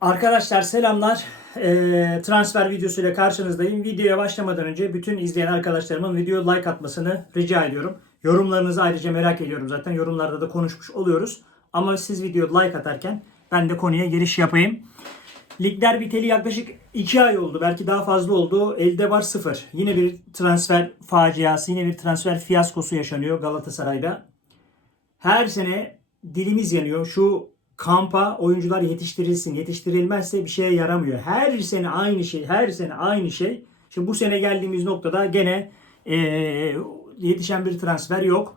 Arkadaşlar selamlar. Ee, transfer videosuyla karşınızdayım. Videoya başlamadan önce bütün izleyen arkadaşlarımın video like atmasını rica ediyorum. Yorumlarınızı ayrıca merak ediyorum zaten. Yorumlarda da konuşmuş oluyoruz. Ama siz video like atarken ben de konuya giriş yapayım. Ligler biteli yaklaşık 2 ay oldu. Belki daha fazla oldu. Elde var 0. Yine bir transfer faciası, yine bir transfer fiyaskosu yaşanıyor Galatasaray'da. Her sene dilimiz yanıyor. Şu kampa oyuncular yetiştirilsin. Yetiştirilmezse bir şeye yaramıyor. Her sene aynı şey. Her sene aynı şey. Şimdi bu sene geldiğimiz noktada gene eee, yetişen bir transfer yok.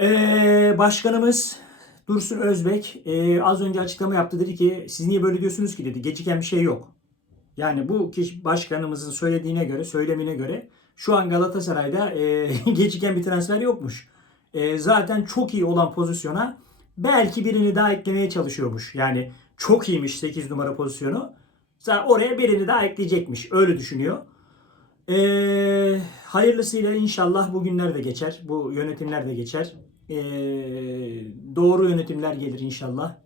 Eee, başkanımız Dursun Özbek eee, az önce açıklama yaptı. Dedi ki siz niye böyle diyorsunuz ki dedi. Geciken bir şey yok. Yani bu kişi başkanımızın söylediğine göre, söylemine göre şu an Galatasaray'da e, geciken bir transfer yokmuş. E, zaten çok iyi olan pozisyona belki birini daha eklemeye çalışıyormuş. Yani çok iyiymiş 8 numara pozisyonu. Zaten oraya birini daha ekleyecekmiş. Öyle düşünüyor. E, hayırlısıyla inşallah bu günler de geçer. Bu yönetimler de geçer. E, doğru yönetimler gelir inşallah.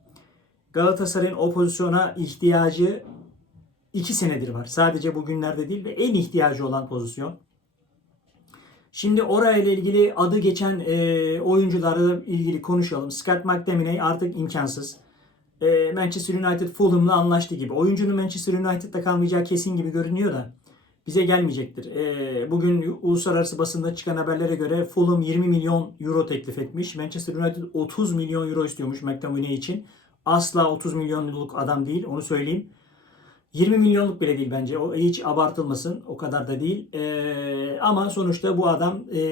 Galatasaray'ın o pozisyona ihtiyacı 2 senedir var. Sadece bugünlerde değil ve en ihtiyacı olan pozisyon. Şimdi orayla ilgili adı geçen e, oyuncularla ilgili konuşalım. Scott McTominay artık imkansız. E, Manchester United Fulham'la anlaştı gibi. Oyuncunun Manchester United'da kalmayacağı kesin gibi görünüyor da bize gelmeyecektir. E, bugün uluslararası basında çıkan haberlere göre Fulham 20 milyon euro teklif etmiş. Manchester United 30 milyon euro istiyormuş McTominay için. Asla 30 milyonluk adam değil onu söyleyeyim. 20 milyonluk bile değil bence. O hiç abartılmasın. O kadar da değil. Ee, ama sonuçta bu adam e,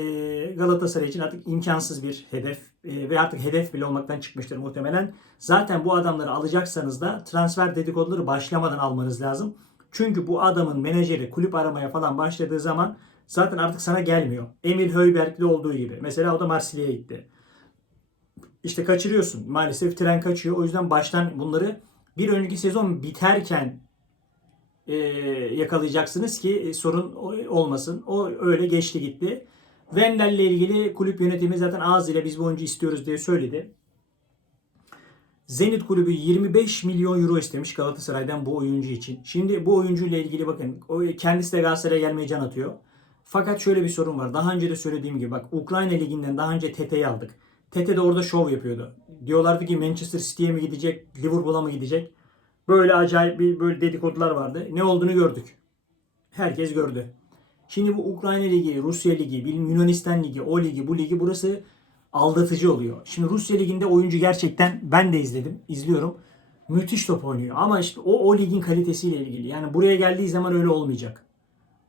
Galatasaray için artık imkansız bir hedef e, ve artık hedef bile olmaktan çıkmıştır muhtemelen. Zaten bu adamları alacaksanız da transfer dedikoduları başlamadan almanız lazım. Çünkü bu adamın menajeri kulüp aramaya falan başladığı zaman zaten artık sana gelmiyor. Emil Höyberg'de olduğu gibi. Mesela o da Marsilya'ya gitti. İşte kaçırıyorsun. Maalesef tren kaçıyor. O yüzden baştan bunları bir önceki sezon biterken e, yakalayacaksınız ki e, sorun olmasın. O öyle geçti gitti. Wendel'le ilgili kulüp yönetimi zaten ağzıyla biz bu oyuncu istiyoruz diye söyledi. Zenit kulübü 25 milyon euro istemiş Galatasaray'dan bu oyuncu için. Şimdi bu oyuncuyla ilgili bakın kendisi de Galatasaray'a gelmeye can atıyor. Fakat şöyle bir sorun var. Daha önce de söylediğim gibi bak Ukrayna liginden daha önce Tete'yi aldık. Tete de orada şov yapıyordu. Diyorlardı ki Manchester City'ye mi gidecek, Liverpool'a mı gidecek? Böyle acayip bir böyle dedikodular vardı. Ne olduğunu gördük. Herkes gördü. Şimdi bu Ukrayna Ligi, Rusya Ligi, Yunanistan Ligi, o ligi, bu ligi burası aldatıcı oluyor. Şimdi Rusya Ligi'nde oyuncu gerçekten ben de izledim, izliyorum. Müthiş top oynuyor. Ama işte o, o ligin kalitesiyle ilgili. Yani buraya geldiği zaman öyle olmayacak.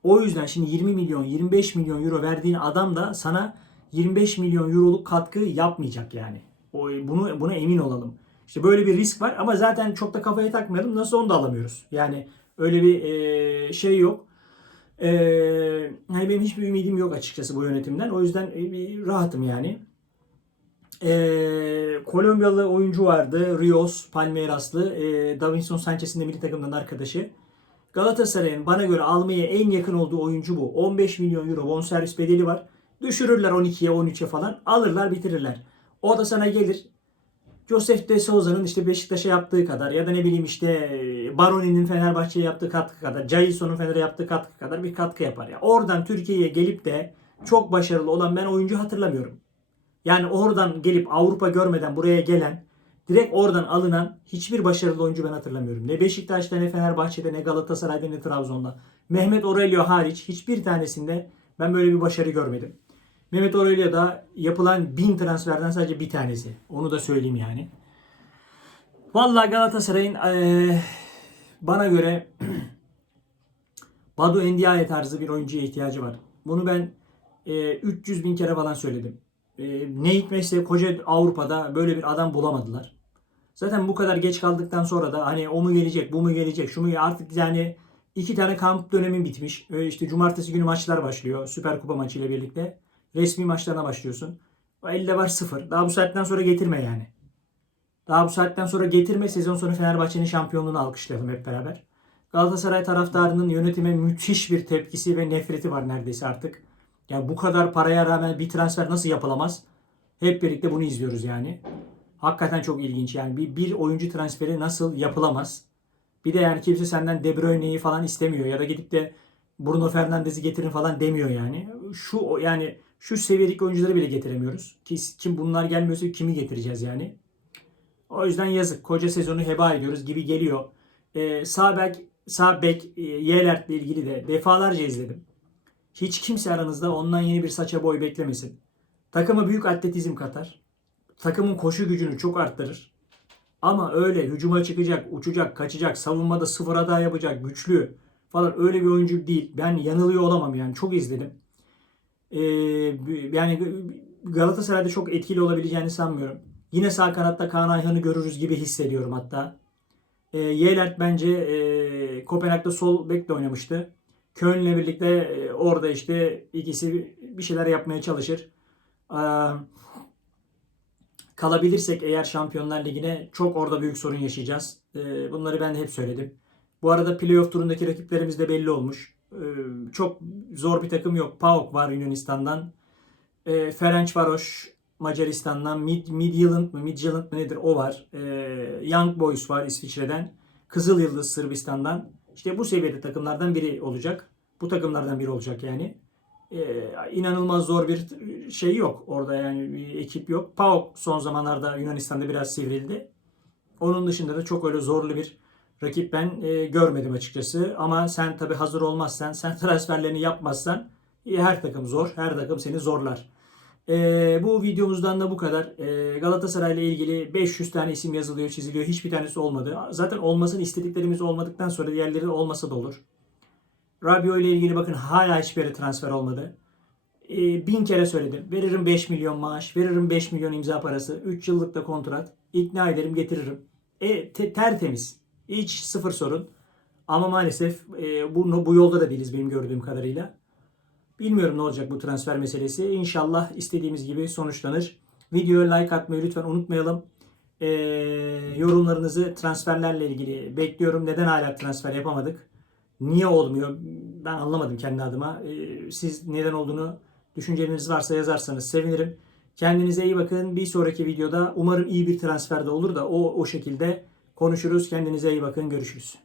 O yüzden şimdi 20 milyon, 25 milyon euro verdiğin adam da sana 25 milyon euroluk katkı yapmayacak yani. O, bunu buna emin olalım. İşte böyle bir risk var ama zaten çok da kafaya takmayalım. Nasıl onu da alamıyoruz. Yani öyle bir e, şey yok. E, hani benim hiçbir ümidim yok açıkçası bu yönetimden. O yüzden e, bir rahatım yani. E, Kolombiyalı oyuncu vardı. Rios, Palmeiraslı. E, Davinson Sanchez'in de milli takımdan arkadaşı. Galatasaray'ın bana göre almaya en yakın olduğu oyuncu bu. 15 milyon euro bonservis bedeli var. Düşürürler 12'ye 13'e falan. Alırlar bitirirler. O da sana gelir. Josef de Souza'nın işte Beşiktaş'a yaptığı kadar ya da ne bileyim işte Baroni'nin Fenerbahçe'ye yaptığı katkı kadar, Jailson'un Fener'e yaptığı katkı kadar bir katkı yapar. Ya oradan Türkiye'ye gelip de çok başarılı olan ben oyuncu hatırlamıyorum. Yani oradan gelip Avrupa görmeden buraya gelen, direkt oradan alınan hiçbir başarılı oyuncu ben hatırlamıyorum. Ne Beşiktaş'ta ne Fenerbahçe'de ne Galatasaray'da ne Trabzon'da. Mehmet Aurelio hariç hiçbir tanesinde ben böyle bir başarı görmedim. Mehmet Aurelio da yapılan bin transferden sadece bir tanesi. Onu da söyleyeyim yani. Vallahi Galatasaray'ın eee, bana göre Badu Endiaye tarzı bir oyuncuya ihtiyacı var. Bunu ben eee, 300 bin kere falan söyledim. Eee, ne hikmetse koca Avrupa'da böyle bir adam bulamadılar. Zaten bu kadar geç kaldıktan sonra da hani o mu gelecek, bu mu gelecek, şu mu artık yani iki tane kamp dönemi bitmiş. Ee, işte cumartesi günü maçlar başlıyor. Süper Kupa maçı ile birlikte. Resmi maçlarına başlıyorsun. O elde var sıfır. Daha bu saatten sonra getirme yani. Daha bu saatten sonra getirme. Sezon sonu Fenerbahçe'nin şampiyonluğunu alkışlayalım hep beraber. Galatasaray taraftarının yönetime müthiş bir tepkisi ve nefreti var neredeyse artık. Yani bu kadar paraya rağmen bir transfer nasıl yapılamaz? Hep birlikte bunu izliyoruz yani. Hakikaten çok ilginç yani bir, bir oyuncu transferi nasıl yapılamaz? Bir de yani kimse senden De Bruyne'yi falan istemiyor ya da gidip de Bruno Fernandes'i getirin falan demiyor yani. Şu yani şu seviyedeki oyuncuları bile getiremiyoruz. Ki kim bunlar gelmiyorsa kimi getireceğiz yani? O yüzden yazık. Koca sezonu heba ediyoruz gibi geliyor. Ee, sağ bek, sağ bek e, ilgili de defalarca izledim. Hiç kimse aranızda ondan yeni bir saça boy beklemesin. Takıma büyük atletizm katar. Takımın koşu gücünü çok arttırır. Ama öyle hücuma çıkacak, uçacak, kaçacak, savunmada sıfır hata yapacak, güçlü falan öyle bir oyuncu değil. Ben yanılıyor olamam yani. Çok izledim. Ee, yani Galatasaray'da çok etkili olabileceğini sanmıyorum. Yine sağ kanatta Kaan Ayhan'ı görürüz gibi hissediyorum hatta. E, Yelert bence e, Kopenhag'da sol bek de oynamıştı. Köln'le birlikte e, orada işte ikisi bir şeyler yapmaya çalışır. E, kalabilirsek eğer Şampiyonlar Ligi'ne çok orada büyük sorun yaşayacağız. E, bunları ben de hep söyledim. Bu arada playoff turundaki rakiplerimiz de belli olmuş. E, çok zor bir takım yok. PAOK var Yunanistan'dan. E, Ferencvaros Macaristan'dan. Mid, Midtjylland mı Midtjylland mı nedir o var. E, Young Boys var İsviçre'den. Kızıl Yıldız Sırbistan'dan. İşte bu seviyede takımlardan biri olacak. Bu takımlardan biri olacak yani. Ee, inanılmaz zor bir şey yok. Orada yani bir ekip yok. PAOK son zamanlarda Yunanistan'da biraz sivrildi. Onun dışında da çok öyle zorlu bir rakip ben e, görmedim açıkçası. Ama sen tabi hazır olmazsan, sen transferlerini yapmazsan e, her takım zor. Her takım seni zorlar. E, bu videomuzdan da bu kadar. E, Galatasaray ile ilgili 500 tane isim yazılıyor, çiziliyor. Hiçbir tanesi olmadı. Zaten olmasını istediklerimiz olmadıktan sonra diğerleri olmasa da olur. Rabio ile ilgili bakın hala hiçbir yere transfer olmadı. E, bin kere söyledim. Veririm 5 milyon maaş, veririm 5 milyon imza parası, 3 yıllık da kontrat. İkna ederim getiririm. E, te- tertemiz. Hiç sıfır sorun. Ama maalesef e, bu, bu yolda da değiliz benim gördüğüm kadarıyla. Bilmiyorum ne olacak bu transfer meselesi. İnşallah istediğimiz gibi sonuçlanır. Videoya like atmayı lütfen unutmayalım. Ee, yorumlarınızı transferlerle ilgili bekliyorum. Neden hala transfer yapamadık? Niye olmuyor? Ben anlamadım kendi adıma. Ee, siz neden olduğunu düşünceleriniz varsa yazarsanız sevinirim. Kendinize iyi bakın. Bir sonraki videoda umarım iyi bir transfer de olur da o o şekilde konuşuruz. Kendinize iyi bakın. Görüşürüz.